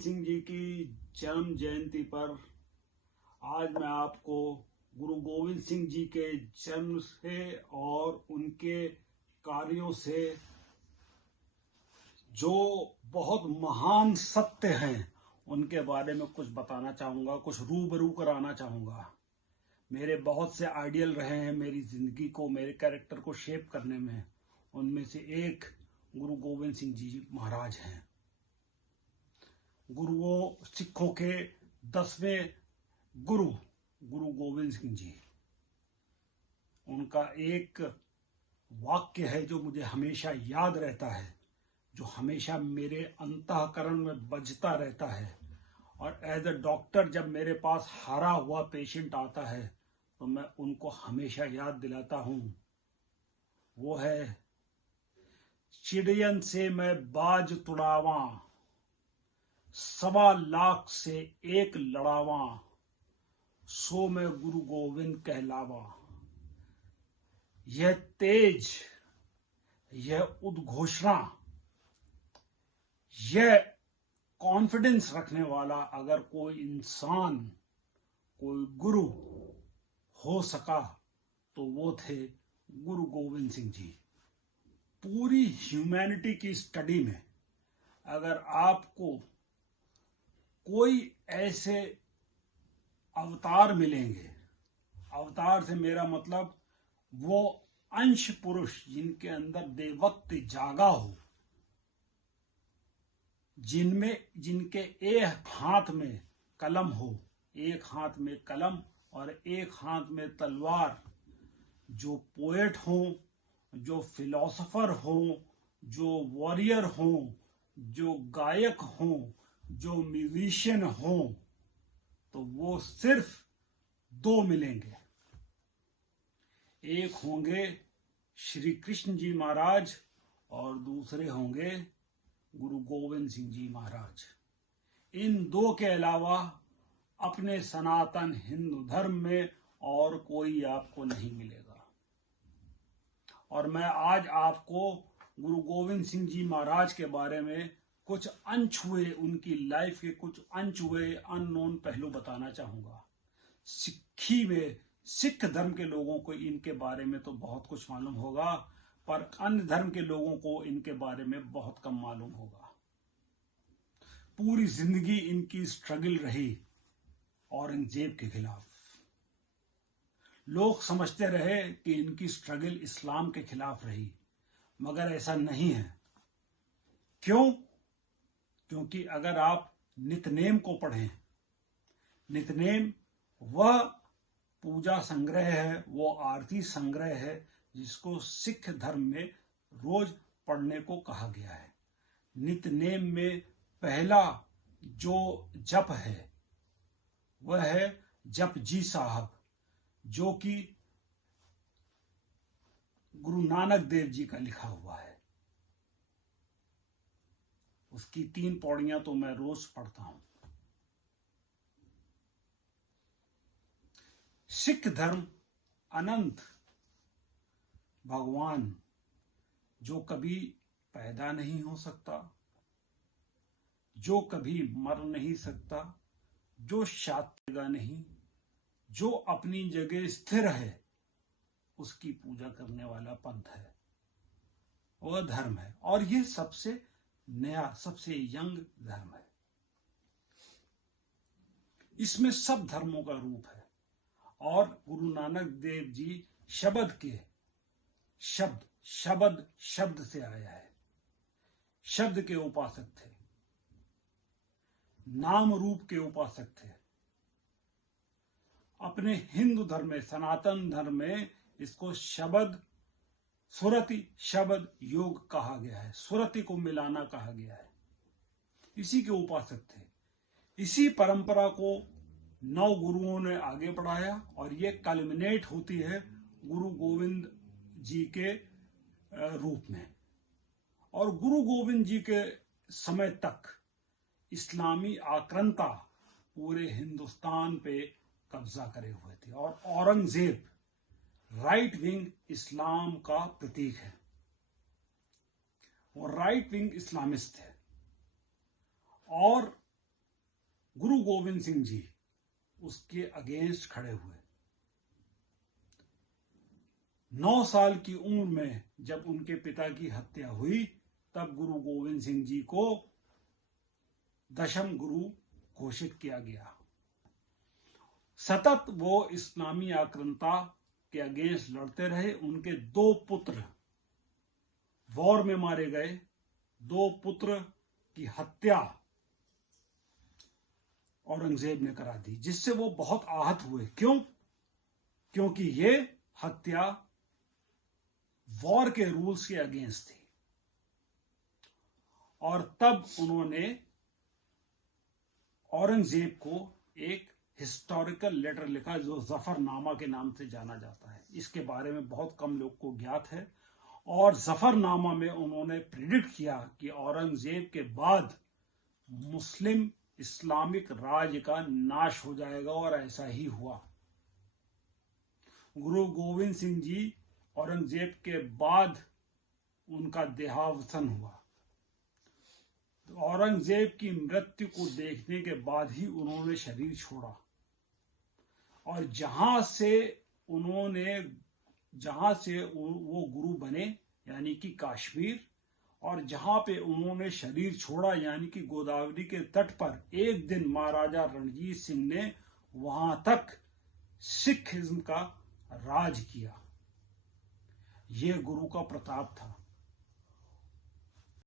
सिंह जी की जन्म जयंती पर आज मैं आपको गुरु गोविंद सिंह जी के जन्म से और उनके कार्यों से जो बहुत महान सत्य हैं उनके बारे में कुछ बताना चाहूँगा, कुछ रूबरू कराना चाहूँगा। मेरे बहुत से आइडियल रहे हैं मेरी ज़िंदगी को, मेरे कैरेक्टर को शेप करने में। उनमें से एक गुरु गोविंद सिंह जी महाराज हैं। गुरुओं सिखों के 10वें गुरु गुरु गोविंद सिंह जी। उनका एक वाक्य है जो मुझे हमेशा याद रहता है, जो हमेशा मेरे अंतःकरण में बजता रहता है। और एज अ डॉक्टर जब मेरे पास हारा हुआ पेशेंट आता है तो मैं उनको हमेशा याद दिलाता हूँ। वो है, चिड़ियन से मैं बाज तुड़ावा, 1.25 लाख से एक लड़ावा, सो मैं गुरु गोविंद कहलावा। यह तेज, यह उद्घोषणा, यह कॉन्फिडेंस रखने वाला अगर कोई इंसान, कोई गुरु हो सका तो वो थे गुरु गोविंद सिंह जी। पूरी ह्यूमैनिटी की स्टडी में अगर आपको कोई ऐसे अवतार मिलेंगे, अवतार से मेरा मतलब वो अंश पुरुष जिनके अंदर देवत्व जागा हो, जिनके एक हाथ में कलम हो, एक हाथ में कलम और एक हाथ में तलवार, जो पोएट हो, जो फिलोसोफर हो, जो वॉरियर हो, जो गायक हो, जो म्यूजिशियन हो, तो वो सिर्फ 2 मिलेंगे। एक होंगे श्री कृष्ण जी महाराज और दूसरे होंगे गुरु गोविंद सिंह जी महाराज। इन 2 के अलावा अपने सनातन हिंदू धर्म में और कोई आपको नहीं मिलेगा। और मैं आज आपको गुरु गोविंद सिंह जी महाराज के बारे में कुछ अनछुए, उनकी लाइफ के कुछ अनछुए अननोन पहलू बताना चाहूँगा। सिक्खी में, सिख धर्म के लोगों को इनके बारे में तो बहुत कुछ मालूम होगा, पर अन्य धर्म के लोगों को इनके बारे में बहुत कम मालूम होगा। पूरी जिंदगी इनकी स्ट्रगल रही औरंगजेब के खिलाफ। लोग समझते रहे कि इनकी स्ट्रगल इस्लाम के खिलाफ रही, मगर ऐसा नहीं है। क्यों? क्योंकि अगर आप नितनेम को पढ़ें, नितनेम वह पूजा संग्रह है, वो आरती संग्रह है जिसको सिख धर्म में रोज पढ़ने को कहा गया है। नितनेम में पहला जो जप है वह है जपजी साहब, जो कि गुरु नानक देव जी का लिखा हुआ है। उसकी 3 पौड़ियां तो मैं रोज पढ़ता हूं। सिख धर्म अनंत भगवान, जो कभी पैदा नहीं हो सकता, जो कभी मर नहीं सकता, जो शातेगा नहीं, जो अपनी जगह स्थिर है, उसकी पूजा करने वाला पंथ है, वह धर्म है। और यह सबसे नया, सबसे यंग धर्म है। इसमें सब धर्मों का रूप है। और गुरु नानक देव जी शब्द के, शब्द से आया है, शब्द के उपासक थे, नाम रूप के उपासक थे। अपने हिंदू धर्म में, सनातन धर्म में इसको शब्द, सुरति शब्द योग कहा गया है, सुरति को मिलाना कहा गया है। इसी के उपासक थे। इसी परंपरा को 9 गुरुओं ने आगे बढ़ाया और ये कल्मिनेट होती है गुरु गोविंद जी के रूप में। और गुरु गोविंद जी के समय तक इस्लामी आक्रांता पूरे हिंदुस्तान पे कब्जा करे हुए थे। और औरंगजेब राइट विंग इस्लाम का प्रतीक है, वो राइट विंग इस्लामिस्ट है। और गुरु गोविंद सिंह जी उसके अगेंस्ट खड़े हुए। 9 साल की उम्र में जब उनके पिता की हत्या हुई, तब गुरु गोविंद सिंह जी को दशम गुरु घोषित किया गया। सतत वो इस्लामी आक्रांता के अगेंस्ट लड़ते रहे। उनके 2 पुत्र वॉर में मारे गए। 2 पुत्र की हत्या औरंगजेब ने करा दी, जिससे वो बहुत आहत हुए। क्यों? क्योंकि ये हत्या वॉर के रूल्स के अगेंस्ट थी। और तब उन्होंने औरंगजेब को एक हिस्टोरिकल लेटर लिखा जो जफरनामा के नाम से जाना जाता है। इसके बारे में बहुत कम लोग को ज्ञात है। और जफरनामा में उन्होंने प्रिडिक्ट किया कि औरंगजेब के बाद मुस्लिम इस्लामिक राज का नाश हो जाएगा, और ऐसा ही हुआ। गुरु गोविंद सिंह जी औरंगजेब के बाद उनका देहावसान हुआ। तो औरंगजेब की मृत्यु को देखने के बाद ही उन्होंने शरीर छोड़ा, और जहां से वो गुरु बने, यानी कि कश्मीर, और जहां पे उन्होंने शरीर छोड़ा यानी कि गोदावरी के तट पर, एक दिन महाराजा रणजीत सिंह ने वहां तक सिखिज्म का राज किया। यह गुरु का प्रताप था।